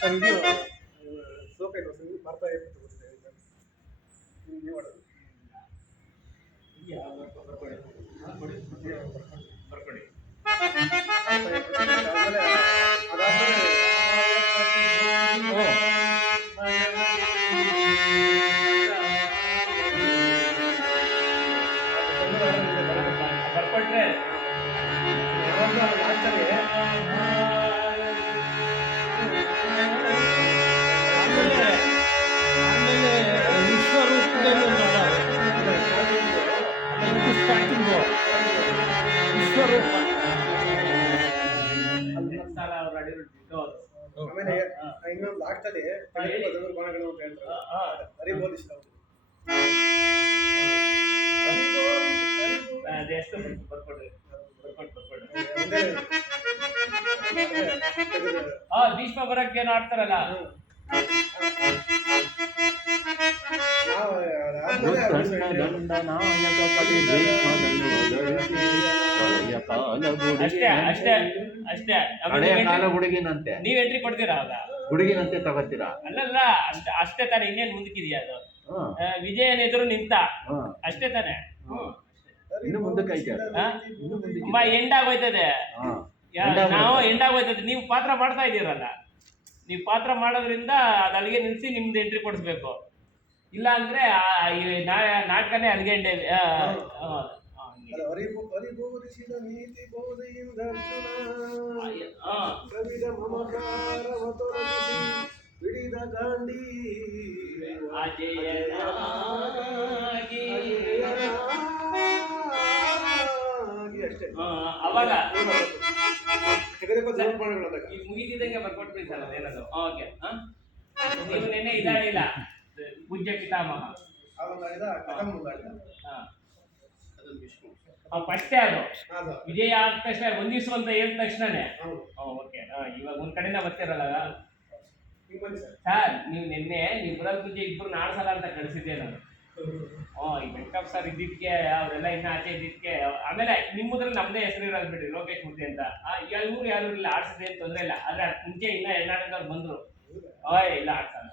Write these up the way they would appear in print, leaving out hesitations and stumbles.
Sir ಇದು ಶ್ಲೋಕ ಇಲ್ವಾ ಸರ್ ಇದು ಬರ್ತಾ ಇರ್ತದೆ ನೀವು ಮಾಡೋದು ಬರ್ಕೊಳ್ಳಿ. ಆಮೇಲೆ ಅದಾದ್ಮೇಲೆ ಬರ್ಕೊಟ್ರೆ ಲಾಸ್ಟಲ್ಲಿ ಆಮೇಲೆ ವಿಶ್ವರೂಪದಲ್ಲಿ ಮಾಡೋದು ಇದು ಸ್ಟಾರ್ಟಿಂಗು ವಿಶ್ವರೂಪ ಸಾಲ ಅವ್ರು ಆಡಿರೋ ಆಮೇಲೆ ಇನ್ನೊಂದು ಲಾಸ್ಟಲ್ಲಿ ಧನುರ್ ಬಾಣಗಳು ಅಂತ ಹೇಳ್ತಾರೆ ಹರಿಬೋಧಿಸಿದ ಅದೆಷ್ಟು ಬರ್ಕೊಡ್ರಿ ಭೀಷ್ಮ ಬರಕ್ಕೆ ಏನು ಆಡ್ತಾರಲ್ಲ ಅಷ್ಟೇ ಅಷ್ಟೇ ಅಷ್ಟೇ. ಹುಡುಗಿನಂತೆ ನೀವ್ ಎಂಟ್ರಿ ಕೊಡ್ತೀರಾ ಅವಾಗ ಹುಡುಗಿನಂತೆ ತಗೋತೀರಾ? ಅಲ್ಲಲ್ಲ ಅಷ್ಟೇ ಅಷ್ಟೇ ತಾನೆ. ಇನ್ನೇನ್ ಮುಂದಕ್ಕಿದೆಯಾ ಅದು? ವಿಜಯನ ಎದುರು ನಿಂತ ಅಷ್ಟೇ ತಾನೆ. ಇನ್ನು ಮುಂದಕ್ಕೆ ಎಂಡ್ ಆಗೋಯ್ತದೆ. ನಾವು ಎಂಡ್ ಆಗೋಯ್ತದೆ. ನೀವು ಪಾತ್ರ ಮಾಡ್ತಾ ಇದ್ದೀರಲ್ಲ, ನೀವು ಪಾತ್ರ ಮಾಡೋದ್ರಿಂದ ಅದು ಅಲ್ಲಿಗೆ ನಿಲ್ಸಿ ನಿಮ್ದು ಎಂಟ್ರಿ ಕೊಡಿಸ್ಬೇಕು. ಇಲ್ಲ ಅಂದ್ರೆ ನಾಟಕನೇ ಅಲ್ಲಿಗೆ ಹರಿಬೋಧಿಸಿದ ನೀತಿ ಬೋಧೆಯಿಂದ ಕವಿದ ಮಮಕಾರವ ತೊಲಗಿಸಿ ಬಿಡಿದ ಗಾಂಧಿ ಅಷ್ಟೇ. ಅವಾಗ ತೆಗೆದುಕೊಂಡು ಮುಗಿದಿದ್ದಂಗೆ ಬರ್ಕೊಟ್ಬಿಡಿ ಸರ್ ಅದೇನದು. ಓಕೆ, ನೀವು ನೆನ್ನೆ ಇದಾಡಿಲ್ಲ ಪೂಜ್ಯ ಪಿತಾಮಹ ಫಸ್ಟೇ ಅದು ವಿಜಯ ಆದ ತಕ್ಷಣ ಒಂದಿವ್ಸ ಅಂತ ಹೇಳಿದ ತಕ್ಷಣನೇ. ಓಕೆ, ಇವಾಗ ಒಂದ್ ಕಡೆಯಿಂದ ಬರ್ತಿರಲ್ಲ ಸರ್. ನೀವು ನಿನ್ನೆ ನೀವು ಬರೋದ್ ಪೂಜೆ ಇಬ್ರು ನಾಡ್ಸಲ್ಲ ಅಂತ ಕಳಿಸಿದ್ದೆ ನಾನು. ಈ ವೆಂಕಟಪ್ಪ ಸರ್ ಇದ್ದಿದ್ಕೆ ಅವರೆಲ್ಲ ಇನ್ನ ಆಚೆ ಇದ್ದಿದ್ಕೆ ಆಮೇಲೆ ನಿಮ್ಮದ್ರಲ್ಲಿ ನಮ್ದೇ ಹೆಸರು ಇರೋದು ಬಿಡ್ರಿ, ಲೋಕೇಶ್ ಮೂರ್ತಿ ಅಂತ. ಇವ್ರು ಯಾರು ಇಲ್ಲ, ಆಡ್ಸದೆ ಏನು ತೊಂದ್ರೆ ಇಲ್ಲ. ಆದ್ರೆ ಮುಂಚೆ ಇನ್ನ ಎಣ್ಣಾಟದವ್ರು ಬಂದ್ರು, ಇಲ್ಲ ಆಡ್ಸಲ್ಲ.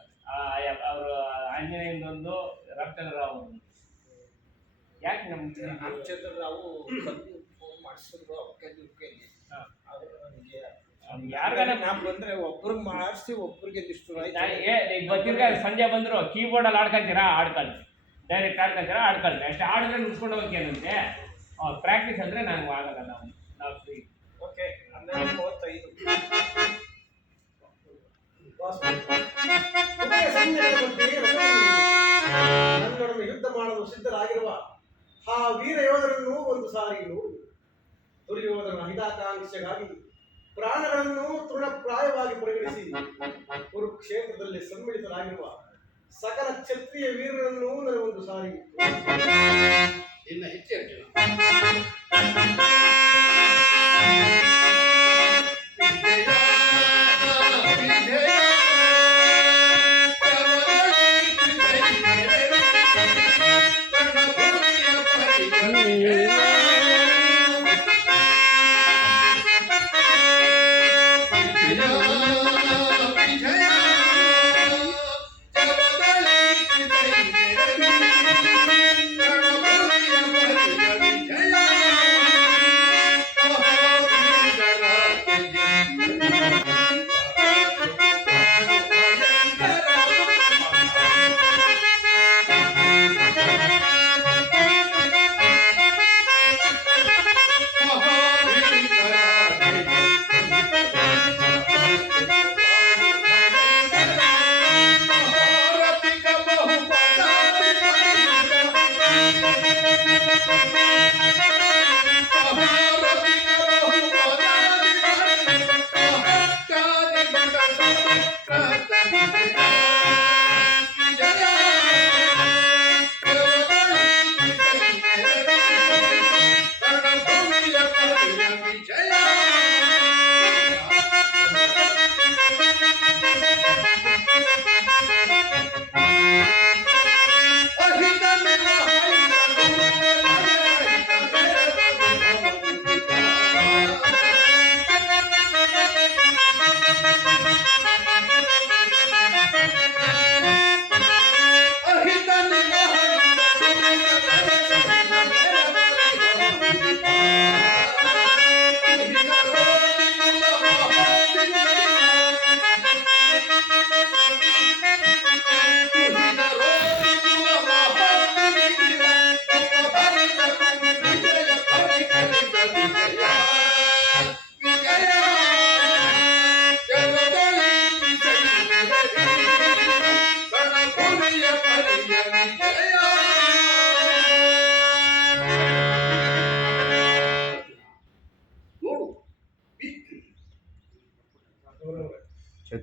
ಅವರು ಆಂಜನೇಯಂದೊಂದು, ರಾಮಚಂದ್ರ ರಾವ್ ಒಂದು. ಯಾಕೆ ನಮ್ಗೆ ರಾಮಚಂದ್ರ ರಾವ್ ಫೋನ್ ಮಾಡಿಸಿದ್ರು ಯಾರಿಗಾನ ಬಂದ್ರೆ ಒಬ್ರಿಗೆ ಮಾಡಿಸಿ ಒಬ್ರಿಗೆ ತಿರ್ಗ ಸಂಜೆ ಬಂದ್ರು ಕೀಬೋರ್ಡ್ ಅಲ್ಲಿ ಆಡ್ಕೊಂತೀರಾ ಆಡ್ಕೊಳ್ಳಿ, ಡೈರೆಕ್ಟ್ ಆಡ್ಕೊಂತೀರಾ ಆಡ್ಕೊಳ್ಳಿ ಅಷ್ಟೇ. ಆಡಿದ್ರೆ ಮುಗಿಸ್ಕೊಂಡು ಹೋಗಿ ಏನಂತೆ ಪ್ರಾಕ್ಟೀಸ್ ಅಂದ್ರೆ ನಂಗೆ ಆಗಲ್ಲ. ನಾವು ಫ್ರೀ. ಓಕೆ, 35 ನನ್ನೊಡನೆ ಯುದ್ಧ ಮಾಡಲು ಸಿದ್ಧರಾಗಿರುವ ಆ ವೀರ ಯೋಧರನ್ನು ಒಂದು ಸಾರಿ ನೋಡಿ ದುರ್ಯೋಧನ ಹಿತಾಕಾಂಕ್ಷೆಗಾಗಿ ಪ್ರಾಣಗಳನ್ನು ತೃಣಪ್ರಾಯವಾಗಿ ಪರಿಗಣಿಸಿ ಕುರುಕ್ಷೇತ್ರದಲ್ಲಿ ಸಮ್ಮಿಳಿತರಾಗಿರುವ ಸಕಲ ಕ್ಷತ್ರಿಯ ವೀರರನ್ನು ನನಗೊಂದು ಸಾರಿ ಇನ್ನ ಹೆಚ್ಚು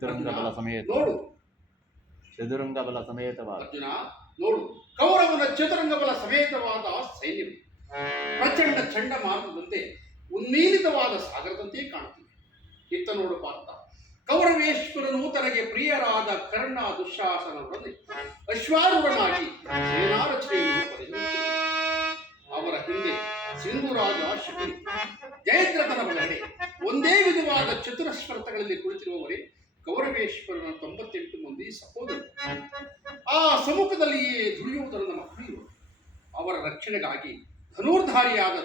ಚತುರಂಗ ಬಲ ಸಮೇತ ನೋಡು ಚದುರಂಗ ಬಲ ಸಮೇತವಾದ ಅರ್ಜುನ, ನೋಡು ಕೌರವನ ಚತುರಂಗ ಬಲ ಸಮೇತವಾದ ಸೈನ್ಯವು ಪ್ರಚಂಡ ಚಂಡಮಾರುತದಂತೆ ಉನ್ಮೀಲಿತವಾದ ಸಾಗರದಂತೆ ಕಾಣುತ್ತಿದೆ. ಇತ್ತ ನೋಡು ಪಾರ್ಥ, ಕೌರವೇಶ್ವರನು ತನಗೆ ಪ್ರಿಯರಾದ ಕರ್ಣ ದುಶ್ಯಾಸನರಲ್ಲಿ ಅಶ್ವಾರೂಢನಾಗಿ ಸೇನಾರಚನೆಯನ್ನು ಪರಿಹರಿಸಿದನು. ಅವರ ಹಿಂದೆ ಸಿಂಧುರಾಜ ಶಕುನಿ, ಜಯದ್ರಥನ ಬಲಗಡೆ ಒಂದೇ ವಿಧವಾದ ಚತುರಸ್ಪರ್ಧಗಳಲ್ಲಿ ಕುಳಿತಿರುವವರೇ ಕೌರವೇಶ್ವರನ 98 ಮಂದಿ ಸಹೋದರರು. ಆ ಸಮ್ಮುಖದಲ್ಲಿಯೇ ದುರ್ಯೋಧನನ ಮಕ್ಕಳು. ಅವರ ರಕ್ಷಣೆಗಾಗಿ ಧನುರ್ಧಾರಿಯಾದ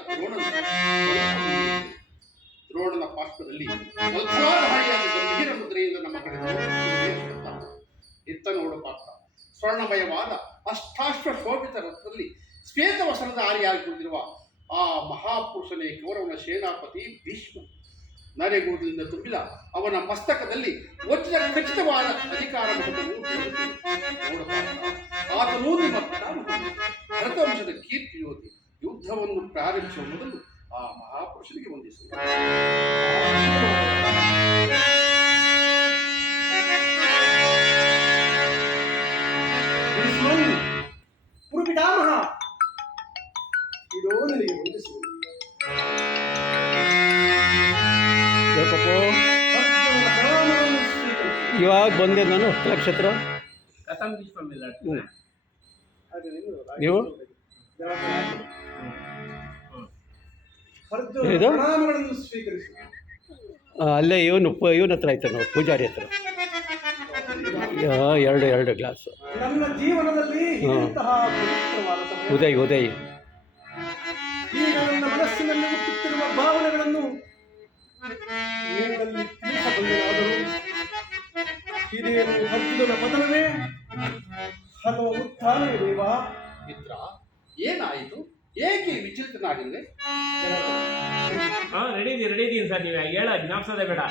ದ್ರೋಣನ ಪಾರ್ಶ್ವದಲ್ಲಿ ಮಲ್ಕಲಾಧಾರಿಯಾದ ಗಂಭೀರ ಮುದ್ರೆಯಿಂದ ನಮ್ಮ ಕಡೆ ಇತ್ತ ನೋಡು ಪಾತ್ರ, ಸ್ವರ್ಣಮಯವಾದ ಅಷ್ಟಾಶ್ವ ಶೋಭಿತ ರಥದಲ್ಲಿ ಶ್ವೇತವಸನಧಾರಿಯಾಗಿ ಕುಳಿತಿರುವ ಆ ಮಹಾಪುರುಷನೇ ಕೌರವನ ಸೇನಾಪತಿ ಭೀಷ್ಮ. ನರೆಗೂಡಿನಿಂದ ತುಂಬಿದ ಅವನ ಮಸ್ತಕದಲ್ಲಿ ವಜ್ರ ಖಚಿತವಾದ ಅಧಿಕಾರ ಆತನೂ ನಿಮ್ಮ ಭರತವಂಶದ ಕೀರ್ತಿಯೋತಿ. ಯುದ್ಧವನ್ನು ಪ್ರಾರಂಭಿಸುವ ಮೊದಲು ಆ ಮಹಾಪುರುಷನಿಗೆ ವಂದಿಸುವುದು. ಪುರುಪಿತಾಮಹ, ಇದೋ ನಿನಗೆ ವಂದಿಸುವುದು. ಇವಾಗ ಬಂದೆ ನಾನು ನಕ್ಷತ್ರ. ಕಥಂ ವಿಶ್ವಮಿಲ್ಲ. ಅದು ನೀವು? ಇದು? ಪ್ರಣಾಮಗಳನ್ನು ಸ್ವೀಕರಿಸಿ. ಅಲ್ಲೇ ಇವನ ಹತ್ರ ಆಯ್ತು ನಾವು ಪೂಜಾರಿ ಹತ್ರ. ಎರಡು ಗ್ಲಾಸು. ನನ್ನ ಜೀವನದಲ್ಲಿ ಇಂತಹ ಪವಿತ್ರವಾದ ಸಮಯ. ಉದಯ್ ಈಗ ನನ್ನ ಮನಸ್ಸಿನಲ್ಲಿ ಹುಟ್ಟುತ್ತಿರುವ ಭಾವನೆಗಳನ್ನು ನೀರಲ್ಲಿ ತಿಳಿಸಬಲ್ಲೆನಾದರೂ ಹಿರಿಯರು ಹತ್ತಿರದ ಪತನವೇ ಹಲವು ಉತ್ಥಾನವೇ ದೇವಾ. ಮಿತ್ರ, ಏನಾಯಿತು? ಏಕೆ ವಿಚಲಿತನಾಗಿರುವೆ? ರೆಡಿ ಇದೀನಿ ಸರ್. ನೀವು ಹೇಳ ಜ್ಞಾಪಿಸೋದೇ ಬೇಡ.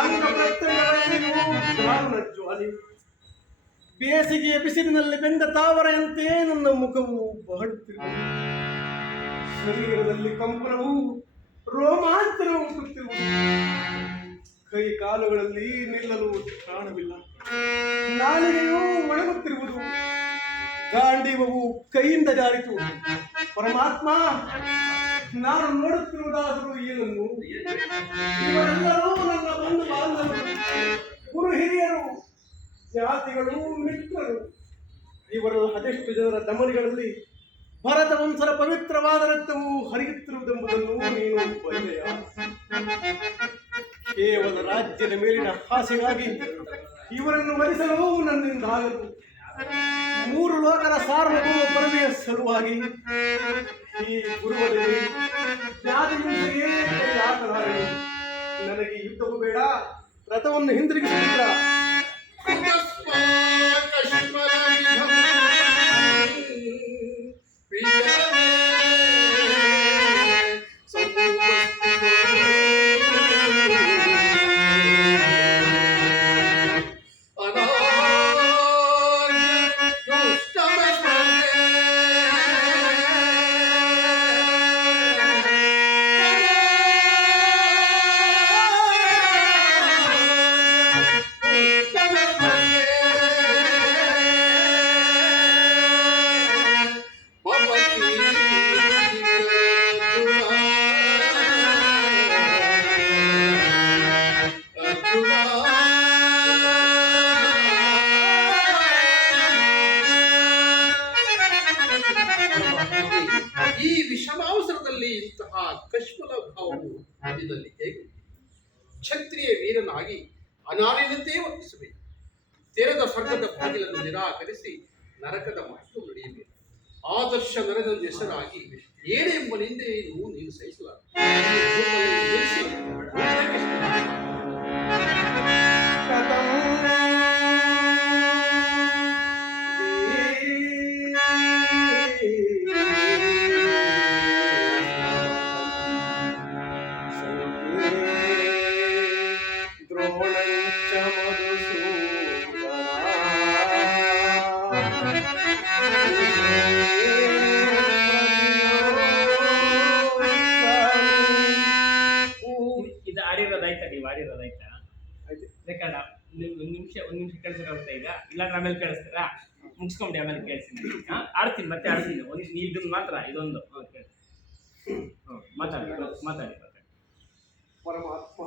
ಅಂಗ ಪ್ರತ್ಯಂಗಗಳಲ್ಲಿಯೂ ದಾರುಣ ಜ್ವಾಲೆ. ಬೇಸಿಗೆಯ ಬಿಸಿಲಿನಲ್ಲಿ ಬೆಂದ ತಾವರೆಯಂತೆ ನನ್ನ ಮುಖವು ಬಹಳುತ್ತಿರುವುದು. ಶರೀರದಲ್ಲಿ ಕಂಪನವು ರೋಮಾಂಚನ ಉಂಟುತ್ತಿರುವುದು. ಕೈ ಕಾಲುಗಳಲ್ಲಿ ನಿಲ್ಲಲು ಪ್ರಾಣವಿಲ್ಲ. ನಾಲಿಗೆಯೂ ಒಣಗುತ್ತಿರುವುದು. ಗಾಂಡೀವವು ಕೈಯಿಂದ ಜಾರಿತು. ಪರಮಾತ್ಮ, ನಾನು ನೋಡುತ್ತಿರುವುದಾದರೂ ಏನನ್ನು? ಇವರೆಲ್ಲರೂ ನನ್ನ ಬಂಧು ಬಾಂಧವರು, ಗುರು ಹಿರಿಯರು, ಜಾತಿಗಳು, ಮಿತ್ರರು. ಇವರು ಅದೆಷ್ಟು ಜನರ ದಮನಿಗಳಲ್ಲಿ ಭರತ ವಂಶರ ಪವಿತ್ರವಾದ ರಕ್ತವು ಹರಿಯುತ್ತಿರುವುದೆಂಬುದನ್ನು ನೀನು ಬಲ್ಲೆಯ? ಕೇವಲ ರಾಜ್ಯದ ಮೇಲಿನ ಆಸೆಗಾಗಿ ಇವರನ್ನು ವರಿಸಲು ನನ್ನಿಂದ ಆಗದು. 3 ಲೋಕದ ಸಾರ್ವಭೌಮ ಪರಮೆಯ ಸಲುವಾಗಿ ಈ ಗುರುವಲ್ಲಿ ಜಾತಿ ಹಿಂಸೆಗೆ ಕೈಯಾಕಲಾರೆ. ನನಗೆ ಯುದ್ಧವು ಬೇಡ, ರಥವನ್ನು ಹಿಂದಿರುಗಿಸಿಲ್ಲ. ಈ ವಿಷಮಾವಸರದಲ್ಲಿ ಇಂತಹ ಕಶ್ಮಲ ಭಾವವು ರಾಜ್ಯದಲ್ಲಿ ಹೇಗೆ? ಕ್ಷತ್ರಿಯ ವೀರನಾಗಿ ಅನಾರಿನಂತೆ ವರ್ತಿಸಬೇಕು. ತೆರೆದ ಸ್ವರ್ಗದ ಬಾಗಿಲನ್ನು ನಿರಾಕರಿಸಿ ನರಕದ ಮಾರ್ಗವು ನಡೆಯಬೇಕು. ಆದರ್ಶ ನರನ ಹೆಸರಾಗಿ ಏನೆಂಬ ನಿಂದೆಯನ್ನು ನೀನು ಸಹಿಸಲಾರ. ಇದು ಆಡಿರೋದಾಯ್ತಾ? ನೀವು ಆಡಿರೋದಾಯ್ತಾ? ರೆಕಾರ್ಡ್ ಒಂದು ನಿಮಿಷ ಕೇಳಿಸೋಕ್ಕಾಗುತ್ತೆ ಈಗ? ಇಲ್ಲಾಂದ್ರೆ ಆಮೇಲೆ ಕೇಳಿಸ್ತೀರಾ? ಮುಗಿಸ್ಕೊಂಡಿ ಆಮೇಲೆ ಕೇಳಿಸ್ತೀನಿ. ಆಡ್ತೀನಿ, ಮತ್ತೆ ಆಡ್ತೀನಿ. ಇದನ್ನು ಮಾತ್ರ, ಇದೊಂದು ಮಾತಾಡಿ. ಪರಮಾತ್ಮ,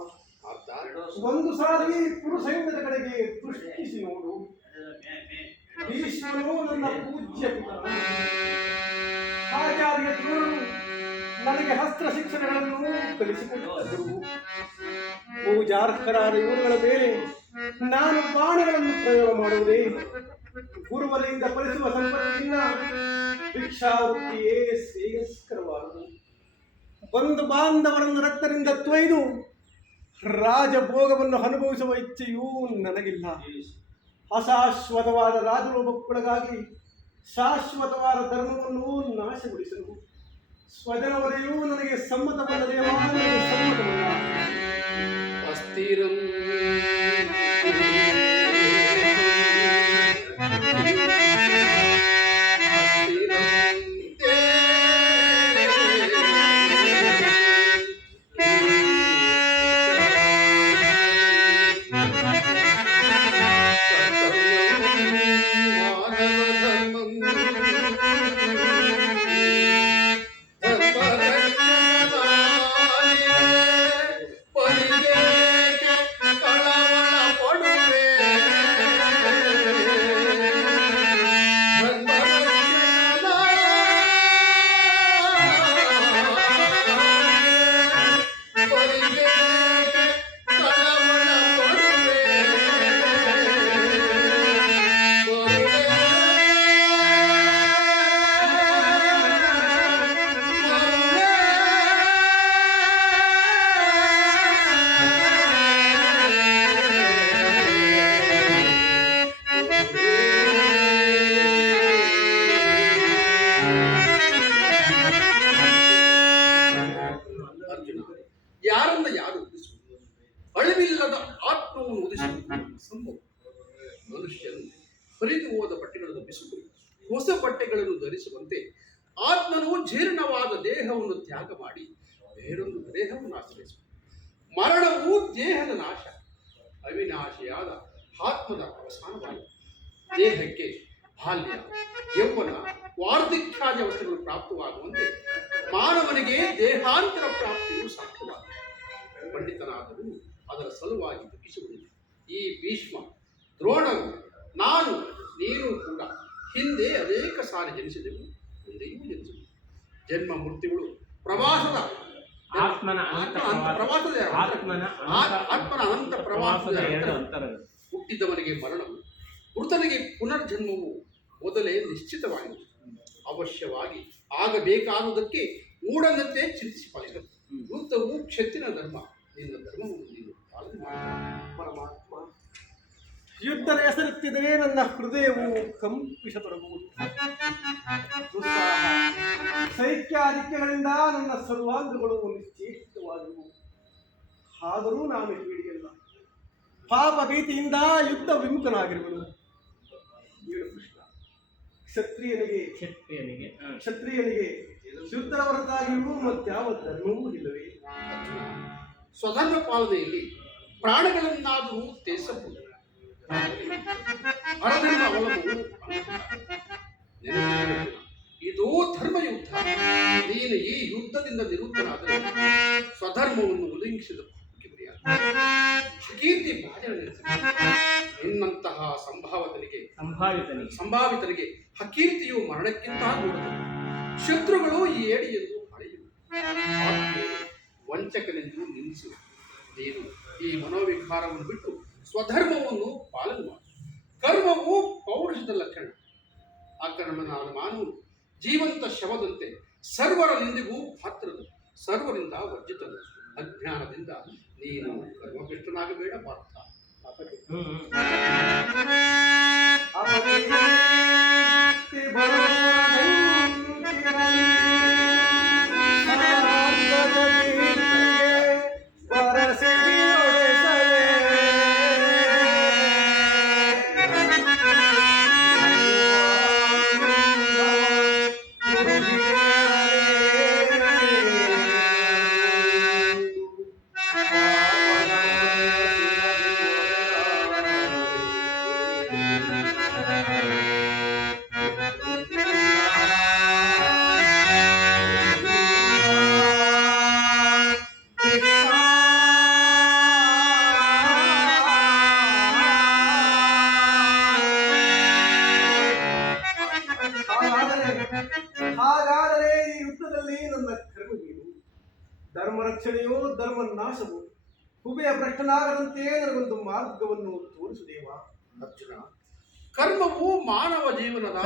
ಒಂದು ಸಾರಿ ಪುರುಷೈನ್ಯದ ಕಡೆಗೆ ದೃಷ್ಟಿಸಿ ನೋಡು. ಈಶ್ವರನು ನನ್ನ ಪೂಜ್ಯ ಪುತ್ರ. ಆಚಾರ್ಯ ದ್ರೋಣರು ನನಗೆ ಹಸ್ತ್ರ ಶಿಕ್ಷಣಗಳನ್ನು ಕಲಿಸಿಕೊಟ್ಟರು. ಪೂಜಾರ್ಹರಾದ ಇವರುಗಳ ಮೇಲೆ ನಾನು ಬಾಣಗಳನ್ನು ಪ್ರಯೋಗ ಮಾಡುವುದೇ? ಗುರುವಲಿಯಿಂದ ಫಲಿಸುವ ಸಂಪತ್ತಿನ ಭಿಕ್ಷಾವೃತ್ತಿಯೇ ಶ್ರೇಯಸ್ಕರವಾದುದು. ಬಂಧು ಬಾಂಧವರನ್ನು ರಕ್ತದಿಂದ ತೊಯ್ದು ರಾಜಭೋಗವನ್ನು ಅನುಭವಿಸುವ ಇಚ್ಛೆಯೂ ನನಗಿಲ್ಲ. ಅಶಾಶ್ವತವಾದ ರಾಜಲೋಭಕ್ಕೊಳಗಾಗಿ ಶಾಶ್ವತವಾದ ಧರ್ಮವನ್ನು ನಾಶಗೊಳಿಸಲು ಸ್ವಜನವರೆಯೂ ನನಗೆ ಸಮ್ಮತವಲ್ಲದೆ ಸಮ್ಮತವಲ್ಲ. ಅಸ್ಥಿರಂ ಆನಂದಿಸುವುದು ಸಂಭವ. ಮನುಷ್ಯನು ಹರಿದು ಹೋದ ಬಟ್ಟೆಗಳನ್ನು ಬಿಸುಕು ಹೊಸ ಬಟ್ಟೆಗಳನ್ನು ಧರಿಸುವಂತೆ ಆತ್ಮನು ಜೀರ್ಣವಾದ ದೇಹವನ್ನು ತ್ಯಾಗ ಮಾಡಿ ಬೇರೊಂದು ದೇಹವನ್ನು ಆಶ್ರಯಿಸುವ. ಮರಣವು ದೇಹದ ನಾಶ, ಅವಿನಾಶಿಯಾದ ಆತ್ಮದ ಅವಸಾನವಾಗಿದೆ. ದೇಹಕ್ಕೆ ಬಾಲ್ಯ, ಯೌವನ, ವಾರ್ಧಕ್ಯಾದಿ ಅವಸ್ಥೆಗಳು ಪ್ರಾಪ್ತವಾಗುವಂತೆ ಮಾನವನಿಗೆ ದೇಹಾಂತರ ಪ್ರಾಪ್ತಿಯು ಸಾಧ್ಯವಾಗಿದೆ. ಪಂಡಿತನಾದರೂ ಅದರ ಸಲುವಾಗಿ ದುಃಖಿಸುವುದಿಲ್ಲ. ಈ ಭೀಷ್ಮ, ದ್ರೋಣರು, ನಾನು, ನೀನು ಕೂಡ ಹಿಂದೆ ಅನೇಕ ಸಾರಿ ಜನಿಸಿದೆವು, ಮುಂದೆಯೂ ಜನಿಸಿದೆವು. ಜನ್ಮ ಮೃತ್ಯುಗಳು ಪ್ರವಾಸದ ಆತ್ಮನ ಅನಂತ ಪ್ರವಾಸದ ಅಂತರಗಳು. ಹುಟ್ಟಿದವನಿಗೆ ಮರಣವು, ಮೃತನಿಗೆ ಪುನರ್ಜನ್ಮವು ಮೊದಲೇ ನಿಶ್ಚಿತವಾಗಿದೆ. ಅವಶ್ಯವಾಗಿ ಆಗಬೇಕಾದುದಕ್ಕೆ ಮೂಢನಂತೆ ಚಿಂತಿಸಿ ಪಾಲಿಸಬೇಕು. ಯುದ್ಧವು ಕ್ಷತ್ರಿಯ ಧರ್ಮ, ನಿನ್ನ ಧರ್ಮವನ್ನು ನೀನು ಪಾಲನೆ ಮಾಡಬೇಕು. ಪರಮಾತ್ಮ, ಯುದ್ಧದ ಹೆಸರೆತ್ತಿದರೆ ನನ್ನ ಹೃದಯವು ಕಂಪಿಸತೊಡಗುವುದು. ಉತ್ಸಾಹ, ಸೈಕ್ಯಾದಿತ್ಯಗಳಿಂದ ನನ್ನ ಸರ್ವಾಂಗಗಳು ನಿಶ್ಚೇಷ್ಟವಾಗಿರುವು. ಆದರೂ ನಾನು ಹೇಳಿಯಲ್ಲ, ಪಾಪ ಭೀತಿಯಿಂದ ಯುದ್ಧ ವಿಮುಖನಾಗಿರುವುದು. ಹೇಳು ಕೃಷ್ಣ, ಕ್ಷತ್ರಿಯನಿಗೆ ಯುದ್ಧದ ಹೊರತಾಗಿಯೂ ಮತ್ಯಾವ ಧರ್ಮವೂ ಇಲ್ಲವೇ? ಸ್ವಧರ್ಮ ಪಾಲನೆಯಲ್ಲಿ ಪ್ರಾಣಗಳನ್ನಾದರೂ ತ್ಯಜಿಸಬಹುದು. ಪರಧರ್ಮ ಒಲವು ಇದು ಧರ್ಮಯುದ್ಧ. ನೀನು ಈ ಯುದ್ಧದಿಂದ ನಿವೃತ್ತನಾದರೆ ಸ್ವಧರ್ಮವನ್ನು ಉಲ್ಲಂಘಿಸಿದ ಕೀರ್ತಿ ಬಾಧೆ ನಿನ್ನಂತಹ ಸಂಭಾವಿತನಿಗೆ ಅಕೀರ್ತಿಯು ಮರಣಕ್ಕಿಂತ ದೂರದು. ಶತ್ರುಗಳು ಈ ಏಡಿ ಎಂದು ಹಳೆಯುವುದು, ವಂಚಕನೆಂದು ನಿಲ್ಲಿಸುವ. ನೀನು ಈ ಮನೋವಿಕಾರವನ್ನು ಬಿಟ್ಟು ಸ್ವಧರ್ಮವನ್ನು ಪಾಲನೆ ಮಾಡು. ಕರ್ಮವು ಪೌರುಷದ ಲಕ್ಷಣ. ಅಕರ್ಮನಾದ ಮಾನವನು ಜೀವಂತ ಶವದಂತೆ ಸರ್ವರನೆಂದಿಗೂ ಪಾತ್ರದು, ಸರ್ವರಿಂದ ವರ್ಜಿತನು. ಅಜ್ಞಾನದಿಂದ ನೀನು ಕರ್ಮಭ್ರಷ್ಟನಾಗಬೇಡ ಪಾರ್ಥ. ಹಾಗಾದರೆ ಈ ಯುದ್ಧದಲ್ಲಿ ನನ್ನ ಕರ್ಮವೇನು? ಧರ್ಮ ರಕ್ಷಣೆಯೋ ಧರ್ಮ ನಾಶವೋ? ಉಭಯ ಭ್ರಷ್ಟನಾಗದಂತೆ ನನಗೊಂದು ಮಾರ್ಗವನ್ನು ತೋರಿಸುದೇವ. ಅರ್ಜುನ, ಕರ್ಮವು ಮಾನವ ಜೀವನದ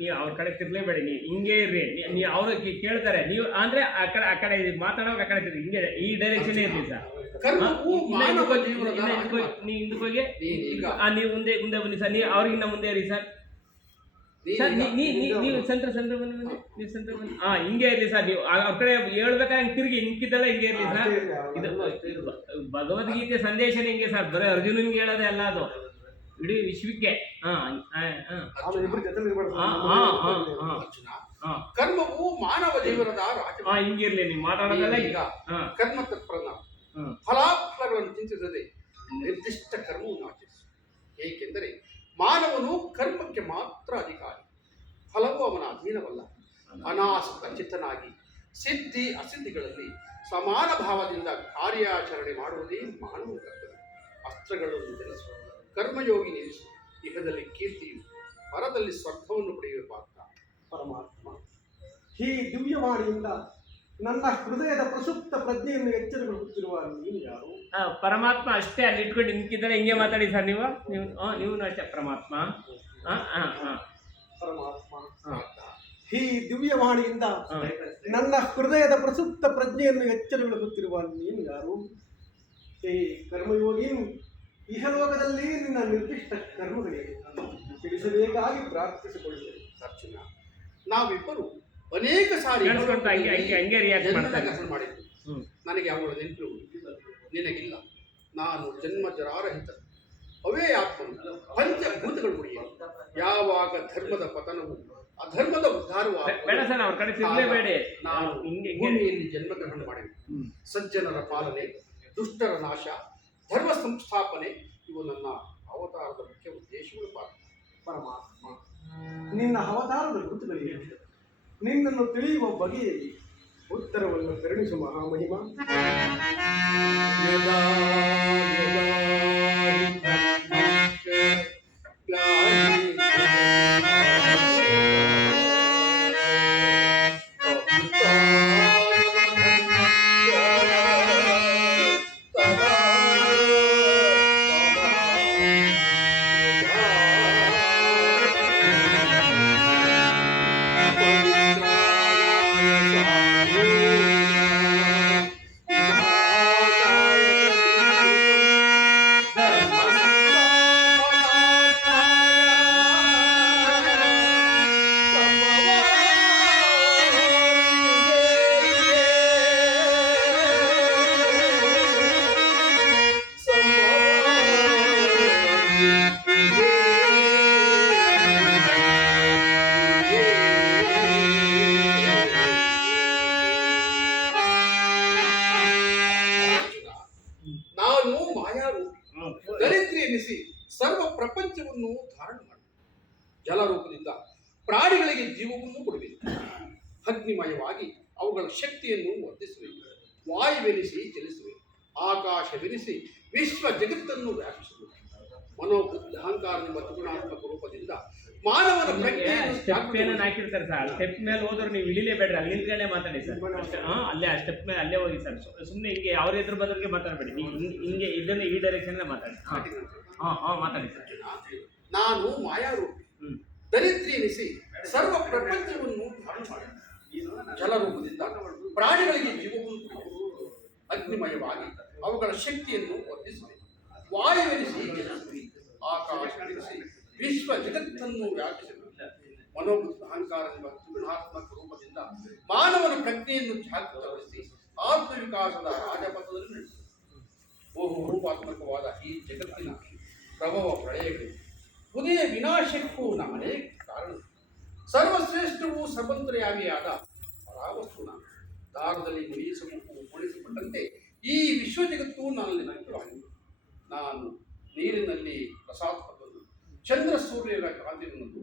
ನೀವು ಅವ್ರ ಕಡೆ ತಿರ್ಲೇಬೇಡಿ, ನೀವು ಹಿಂಗೆ ಇರ್ರಿ. ನೀವು ಅವ್ರಿಗೆ ಕೇಳ್ತಾರೆ, ನೀವು ಅಂದ್ರೆ ಆ ಕಡೆ ಮಾತಾಡೋಕೆ ಆ ಕಡೆ ತಿರ್ರಿ, ಹಿಂಗೆ ಈ ಡೈರೆಕ್ಷನ್ ಇರ್ಲಿ ಸರ್. ಕರ್ಮವು ಮಾನವ ಜೀವನದ ನೀವು ಹಿಂದಕ್ಕೆ ಹೋಗಿ ನೀವು ಮುಂದೆ ಬನ್ನಿ ಸರ್. ನೀವು ಅವ್ರಿಗಿನ್ನ ಮುಂದೆ ಇರಿ ಸರ್. ಸರ್ ನೀವು ಸೆಂಟ್ರ್ ಬನ್ನಿ, ನೀವು ಸೆಂಟ್ರ್ ಬನ್ನಿ. ಹಿಂಗೆ ಇರಲಿ ಸರ್. ನೀವು ಅವ್ರ ಕಡೆ ಹೇಳ್ಬೇಕಾದ್ರೆ ಹಂಗೆ ತಿರುಗಿ ಹಿಂಗಿದ್ದಲ್ಲ ಹಿಂಗೆ ಇರಲಿ ಸರ್. ಇದು ಭಗವದ್ಗೀತೆ ಸಂದೇಶನೇ ಹಿಂಗೆ ಸರ್. ಬರೀ ಅರ್ಜುನನಿಗೆ ಹೇಳೋದೇ ಅಲ್ಲ, ಅದು ಇಡೀ ವಿಶ್ವಕ್ಕೆ. ಕರ್ಮವು ಮಾನವ ಜೀವನದ ಹಿಂಗಿರ್ಲಿ ನೀವು ಮಾತಾಡೋದಲ್ಲ. ಈಗ ಕರ್ಮ ತತ್ಪರನ ಫಲಾಫಲಗಳನ್ನು ಚಿಂತಿಸದೆ ನಿರ್ದಿಷ್ಟ ಕರ್ಮವನ್ನು ಆಚರಿಸು. ಏಕೆಂದರೆ ಮಾನವನು ಕರ್ಮಕ್ಕೆ ಮಾತ್ರ ಅಧಿಕಾರಿ, ಫಲವು ಅವನ ಅಧೀನವಲ್ಲ. ಅನಾಸಕ್ತ ಚಿತ್ತನಾಗಿ ಸಿದ್ಧಿ ಅಸಿದ್ಧಿಗಳಲ್ಲಿ ಸಮಾನ ಭಾವದಿಂದ ಕಾರ್ಯಾಚರಣೆ ಮಾಡುವುದೇ ಮಾನವ ಕರ್ತವ್ಯ. ಅಸ್ತ್ರಗಳನ್ನು ಧರಿಸುವ ಕರ್ಮಯೋಗಿ ನಿಲ್ಲಿಸು. ಇಹದಲ್ಲಿ ಕೀರ್ತಿಯು, ಪರದಲ್ಲಿ ಸ್ವರ್ಗವನ್ನು ಪಡೆಯಬೇಕಾದ ಪರಮಾತ್ಮ, ಈ ದಿವ್ಯವಾಣಿಯಿಂದ ನನ್ನ ಹೃದಯದ ಪ್ರಸುಪ್ತ ಪ್ರಜ್ಞೆಯನ್ನು ಎಚ್ಚರಗೊಳಿಸುತ್ತಿರುವ ನೀನು ಯಾರು? ಪರಮಾತ್ಮ ಅಷ್ಟೇ. ಅಲ್ಲಿ ಇಟ್ಕೊಂಡು ನಿಂತಿದ್ದಾರೆ, ಹಿಂಗೆ ಮಾತಾಡಿ ಸರ್. ನೀವು ಅಷ್ಟೇ ಪರಮಾತ್ಮ. ಪರಮಾತ್ಮ, ಈ ದಿವ್ಯವಾಣಿಯಿಂದ ನನ್ನ ಹೃದಯದ ಪ್ರಸುಪ್ತ ಪ್ರಜ್ಞೆಯನ್ನು ಎಚ್ಚರಗೊಳಿಸುತ್ತಿರುವ ನೀನು ಯಾರು? ಹೇ ಕರ್ಮಯೋಗಿ, ಇಹಲೋಕದಲ್ಲಿ ನಿನ್ನ ನಿರ್ದಿಷ್ಟ ಕರ್ಮಗಳಿಗೆ ತಿಳಿಸಬೇಕಾಗಿ ಪ್ರಾರ್ಥಿಸಿಕೊಳ್ಳುತ್ತೇನೆ. ಅರ್ಜುನ, ನಾವಿಬ್ಬರು ಅನೇಕ ಸಾರಿ ಹಂಗೆ ರಿಯಾಕ್ಟ್ ಮಾಡಿದ್ದು ನನಗೆ ಅವಳ ನೆನಪು ನಿನಗಿಲ್ಲ. ನಾನು ಜನ್ಮ ಜರಾರಹಿತ ಅವೇ ಆತ್ಮನು ಪಂಚಭೂತಗಳು ಉಳಿಯ ಯಾವಾಗ ಧರ್ಮದ ಪತನವು ಅಧರ್ಮದ ಉದ್ಧಾರವು ಬೇಡ ಸರ್ ಅವ್ರ ಕಡೆ ತಿರ್ಲೇಬೇಡಿ. ನಾನು ಹಿಂಗೆ ಭೂಮಿಯಲ್ಲಿ ಜನ್ಮ ಗ್ರಹಣ ಮಾಡಿದೆ. ಸಜ್ಜನರ ಪಾಲನೆ, ದುಷ್ಟರ ನಾಶ, ಧರ್ಮ ಸಂಸ್ಥಾಪನೆ ಇವು ನನ್ನ ಅವತಾರದ ಮುಖ್ಯ ಉದ್ದೇಶಗಳು. ಪರಮಾತ್ಮ, ನಿನ್ನ ಅವತಾರದ ಗುರುತುಗಳಿಗೆ ನಿನ್ನನ್ನು ತಿಳಿಯುವ ಬಗೆಯಲ್ಲಿ ಉತ್ತರವನ್ನು ಕರುಣಿಸು ಮಹಾಮಹಿಮ. ಯದಾ ಯದಾ ನಾನು ಮಾಯಾರೂಪಿ, ದರಿದ್ರಿ ಎನಿಸಿ ಸರ್ವ ಪ್ರಪಂಚವನ್ನು ಧಾರಣ ಮಾಡಿ ಜಲರೂಪದಿಂದ ಪ್ರಾಣಿಗಳಿಗೆ ಜೀವವನ್ನು ಕೊಡುವೆ. ಅಗ್ನಿಮಯವಾಗಿ ಅವುಗಳ ಶಕ್ತಿಯನ್ನು ವರ್ಧಿಸುವೆ. ವಾಯುವೆನಿಸಿ ಚಲಿಸುವೆ. ಆಕಾಶವೆನಿಸಿ ವಿಶ್ವ ಜಗತ್ತನ್ನು ವ್ಯಾಪಿಸುವೆ. ಮನೋಬುದ್ಧಿ ಅಹಂಕಾರವೆಂಬ ತ್ರಿಗುಣಾತ್ಮಕ ರೂಪದಿಂದ ಮಾನವನ ಪ್ರಜ್ಞೆಯನ್ನು ಸ್ಟೆಪ್ ಏನನ್ನ ಹಾಕಿರ್ತಾರೆ ಸರ್, ಸ್ಟೆಪ್ ಮೇಲೆ ಹೋದ್ರೆ ನೀವು ಇಳಿಲೇಬೇಡ್ರಿ, ಅಲ್ಲಿ ನಿಂತ್ಕೊಂಡೇ ಮಾತಾಡಿ ಸರ್. ಅಲ್ಲೇ ಆ ಸ್ಟೆಪ್ ಮೇಲೆ ಅಲ್ಲೇ ಹೋಗಿ ಸರ್. ಸುಮ್ಮನೆ ಹಿಂಗೆ ಅವ್ರ ಎದುರು ಬದಲಿಗೆ ಮಾತಾಡಬೇಡಿ, ನೀವು ಹಿಂಗೆ ಇದನ್ನ ಈ ಡೈರೆಕ್ಷನ್ ಮಾತಾಡಿ. ಮಾತಾಡಿ ಸರ್. ನಾನು ಮಾಯಾರೂಪಿ, ದರಿದ್ರಿ ಎನಿಸಿ ಸರ್ವ ಪ್ರಪಂಚವನ್ನು ಧಾರಣ ಮಾಡಿ ಜಲರೂಪದಿಂದ ಪ್ರಾಣಿಗಳಿಗೆ ಜೀವವನ್ನು ಕೊಡುವೆ. ಅಗ್ನಿಮಯವಾಗಿ ಅವುಗಳ ಶಕ್ತಿಯನ್ನು ವರ್ಧಿಸುವೆ. ವಾಯುವೆನಿಸಿ ಚಲಿಸುವೆ. ಆಕಾಶವೆನಿಸಿ ವಿಶ್ವ ಜಗತ್ತನ್ನು ವ್ಯಾಪಿಸುವೆ. ಮನೋಬುದ್ಧ ಅಹಂಕಾರವೆಂಬ ತ್ರಿಗುಣಾತ್ಮಕ ರೂಪದಿಂದ ಮಾನವನ ಪ್ರಜ್ಞೆಯನ್ನು ಜಾಗೃತಗೊಳಿಸಿ ಆತ್ಮವಿಕಾಸದ ರಾಜಪಥದಲ್ಲಿ ನಡೆಸುತ್ತದೆ. ರೂಪಾತ್ಮಕವಾದ ಈ ಜಗತ್ತಿನ ಪ್ರಭವ ಪ್ರಳಯಗಳು ಉದಯ ವಿನಾಶಕ್ಕೂ ನಾನೇ ಕಾರಣ. ಸರ್ವಶ್ರೇಷ್ಠವೂ ಸರ್ವಂತರ್ಯಾಮಿಯಾದ ಪರಾವಸ್ತು ನಾನು. ದಾರದಲ್ಲಿ ಮುಣಿಸಲ್ಪಟ್ಟಂತೆ ಈ ವಿಶ್ವ ಜಗತ್ತು ನನ್ನಲ್ಲಿ ನಂಬಿಕೆಯಾಗಿದೆ. ನಾನು ನೀರಿನಲ್ಲಿ ಪ್ರಸಾದವನ್ನು, ಚಂದ್ರ ಸೂರ್ಯರ ಕಾಂತಿಯನ್ನು,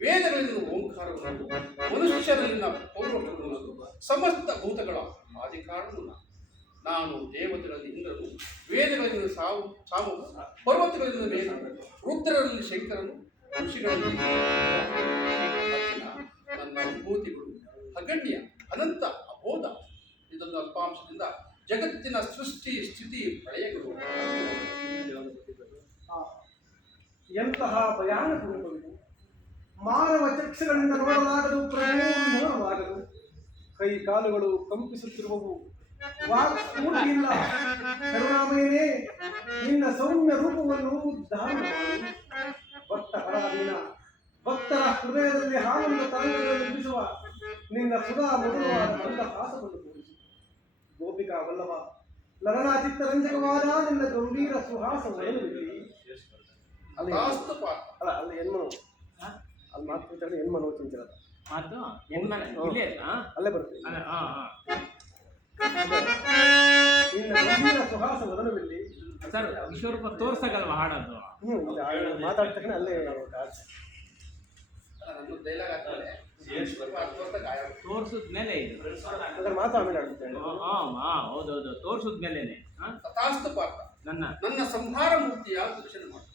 ವೇದಗಳಲ್ಲಿನ ಓಂಕಾರವನ್ನು, ಮನುಷ್ಯರಲ್ಲಿನ ಪೌರವನ್ನು, ಸಮಸ್ತ ಭೂತಗಳ ಆದಿಕಾರಣವನ್ನು ನಾನು. ದೇವತೆಗಳಲ್ಲಿ ಇಂದ್ರನು, ವೇದಗಳಲ್ಲಿನ ಸಾಮು, ಪರ್ವತಗಳಲ್ಲಿನ ಮೇಲು, ರುದ್ರರಲ್ಲಿ ಶಂಕರನು, ಋಷಿಗಳಲ್ಲಿ ನನ್ನ ವಿಭೂತಿಗಳು ಅಗಣ್ಯ, ಅನಂತ, ಅಬೋಧ. ಇದೊಂದು ಅಲ್ಪಾಂಶದಿಂದ ಜಗತ್ತಿನ ಸೃಷ್ಟಿ ಸ್ಥಿತಿ ಪ್ರಳಯಗಳು. ಎಂತಹ ಭಯಾನಕ ರೂಪವಿದು! ಮಾನವ ಚಕ್ಷುಗಳಿಂದ ನೋಡಲಾಗದು, ಪ್ರಭೆಯನ್ನು ನೋಡಲಾಗದು. ಕೈ ಕಾಲುಗಳು ಕಂಪಿಸುತ್ತಿರುವವು, ವಾಕ್ಸ್ಫೂರ್ತಿ ಇಲ್ಲ. ಕರುಣಾಮಯನೇ, ನಿನ್ನ ಸೌಮ್ಯ ರೂಪವನ್ನು ಧಾರಣ ಮಾಡು. ಭಕ್ತ ಪರಾಧೀನ, ಭಕ್ತರ ಹೃದಯದಲ್ಲಿ ಆನಂದ ತರಂಗಗಳನ್ನು ಬಿಡಿಸುವ ನಿನ್ನ ಸುಧಾ ಮಧುರವಾದ ಮಂದಹಾಸವನ್ನು ತೋರಿಸು. ಗೋಪಿಕಾ ವಲ್ಲಭ, ಲಲನಾ ಚಿತ್ತರಂಜಕವಾದ ನಿನ್ನ ಗಂಭೀರ ಸುಹಾಸವನ್ನು ಅಲ್ಲಿ ಹೆಣ್ಮನು ಅಲ್ಲಿ ಮಾತು ಹೆಣ್ಮನು ಚಿಂತಿರದ ಮಾತು ಹೆಣ್ಮನ ಇಲ್ಲೇ ಅಲ್ಲೇ ಬರುತ್ತೆ. ನಿನ್ನ ಗಂಭೀರ ಸುಹಾಸ ವದನವಿಲ್ಲಿ ಸರ್. ವಿಶ್ವರೂಪ ತೋರ್ಸಗಲ್ವಾ ಹಾಡೋದು? ಮಾತಾಡಿದ ತಕ್ಷಣ ಅಲ್ಲೇ ತೋರ್ಸಿದ್ಮೇಲೆ ಇದು ಮಾತು ಆಮೇಲೆ ಆಡುತ್ತೆ. ಹೌದೌದು, ತೋರ್ಸಿದ್ಮೇಲೆನೆ ತಥಾಸ್ತು ಪಾತ್ರ ನನ್ನ ನನ್ನ ಸಂಹಾರ ಮೂರ್ತಿಯ ದರ್ಶನ ಮಾಡಿ.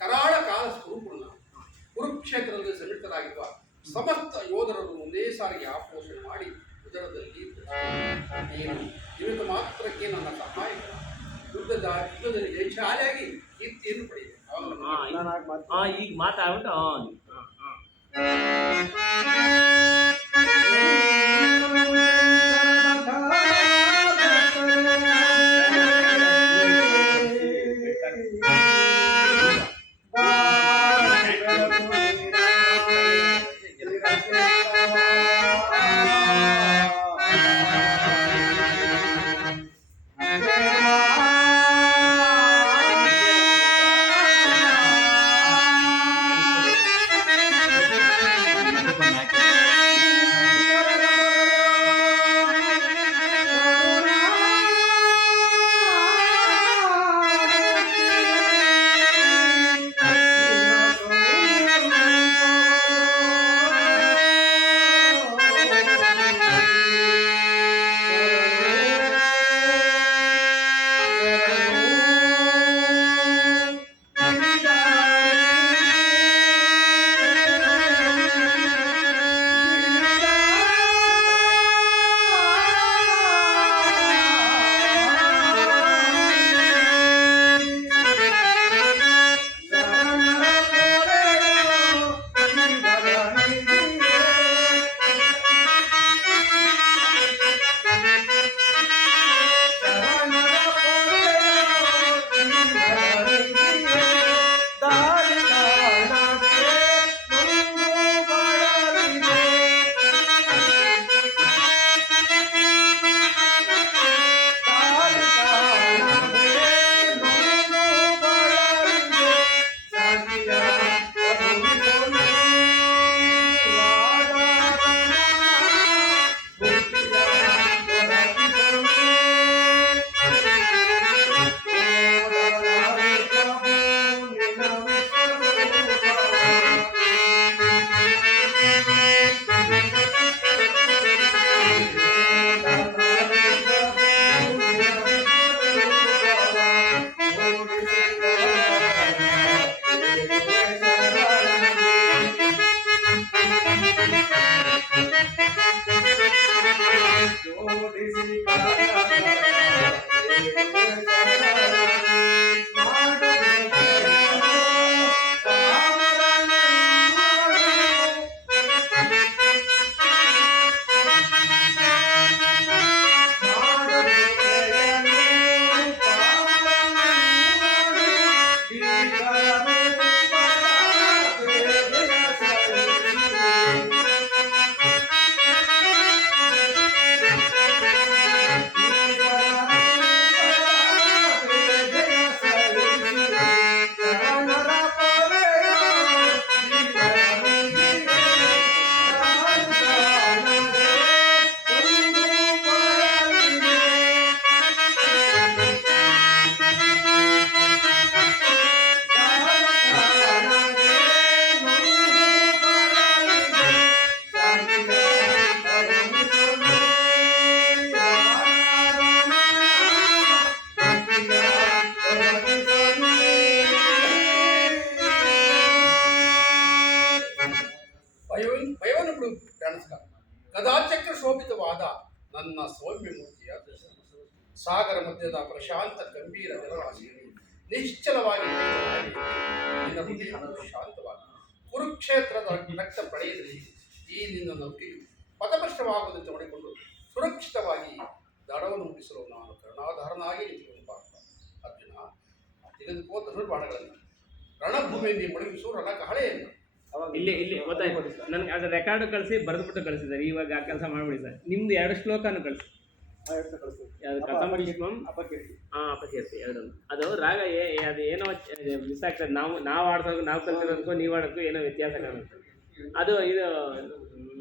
ಕರಾಳ ಕಾಲ ಸ್ವರೂಪವನ್ನು ಕುರುಕ್ಷೇತ್ರದಲ್ಲಿ ಸನ್ನಿಹಿತರಾಗಿರುವ ಸಮಸ್ತ ಯೋಧರನ್ನು ಒಂದೇ ಸಾರಿಗೆ ಆಪೋಷಣೆ ಮಾಡಿ ಉದರದಲ್ಲಿ ನೀನು ನಿಮಿತ್ತ ಮಾತ್ರಕ್ಕೆ ನನ್ನ ಸಹಾಯ ಯುದ್ಧದಲ್ಲಿ ಜಯಶಾಲಿಯಾಗಿ ಕೀರ್ತಿಯನ್ನು ಪಡೆಯಿದೆ. ಈಗ ಮಾತಾಡ್ಬಿಟ್ಟು ಸಾಗರ ಮಧ್ಯದ ಪ್ರಶಾಂತ ಗಂಭೀರ ಜಲರಾಶಿಯಲ್ಲಿ ನಿಶ್ಚಲವಾಗಿ ನಿನ್ನ ಹೃದಯವು ಶಾಂತವಾಗಿ ಕುರುಕ್ಷೇತ್ರದ ರಕ್ತ ಪ್ರಳಯದಲ್ಲಿ ಈ ನಿನ್ನ ನೌಕೆಯು ಪಥಭ್ರಷ್ಟವಾಗುವುದಂತೆ ಮಾಡಿಕೊಂಡು ಸುರಕ್ಷಿತವಾಗಿ ದಡವನ್ನು ಮುಗಿಸಲು ನಾನು ಕರುಣಾಧಾರನಾಗಿ ನಿಂತುಕೊಂಡು ಪಾರ್ಥ ಅರ್ಜುನ ತೆಗೆದುಕೋ ಧನುರ್ಬಾಣಗಳನ್ನು ರಣಭೂಮಿಯಲ್ಲಿ ಮುಳುಗಿಸು ರಣಕಹಳೆಯನ್ನು. ಇಲ್ಲಿ ಗೊತ್ತಾಯ್ತು ನನಗೆ ಅದು ರೆಕಾರ್ಡ್ ಕಳಿಸಿ ಬರೆದ್ಬಿಟ್ಟು ಕಳಿಸಿದ್ದಾರೆ. ಇವಾಗ ಆ ಕೆಲಸ ಮಾಡ್ಬಿಡಿ ಸರ್. ನಿಮ್ದು 2 ಶ್ಲೋಕನೂ ಕಳಿಸಿ. ಯಾವುದು ಕಥಾಮೃಷ್ಮಂ ಅಪಕೀರ್ತಿ. ಅಪಕೀರ್ತಿ ಎರಡನ್ನು. ಅದು ರಾಗ ಅದು ಏನೋ ಮಿಸ್ ಆಗ್ತದೆ. ನಾವು ಆಡ್ಸೋದು ನಾವು ಕಲ್ತಿರೋದಕ್ಕೂ ನೀವು ಆಡೋಕ್ಕೂ ಏನೋ ವ್ಯತ್ಯಾಸ ಕಾಣುತ್ತೆ. ಅದು ಇದು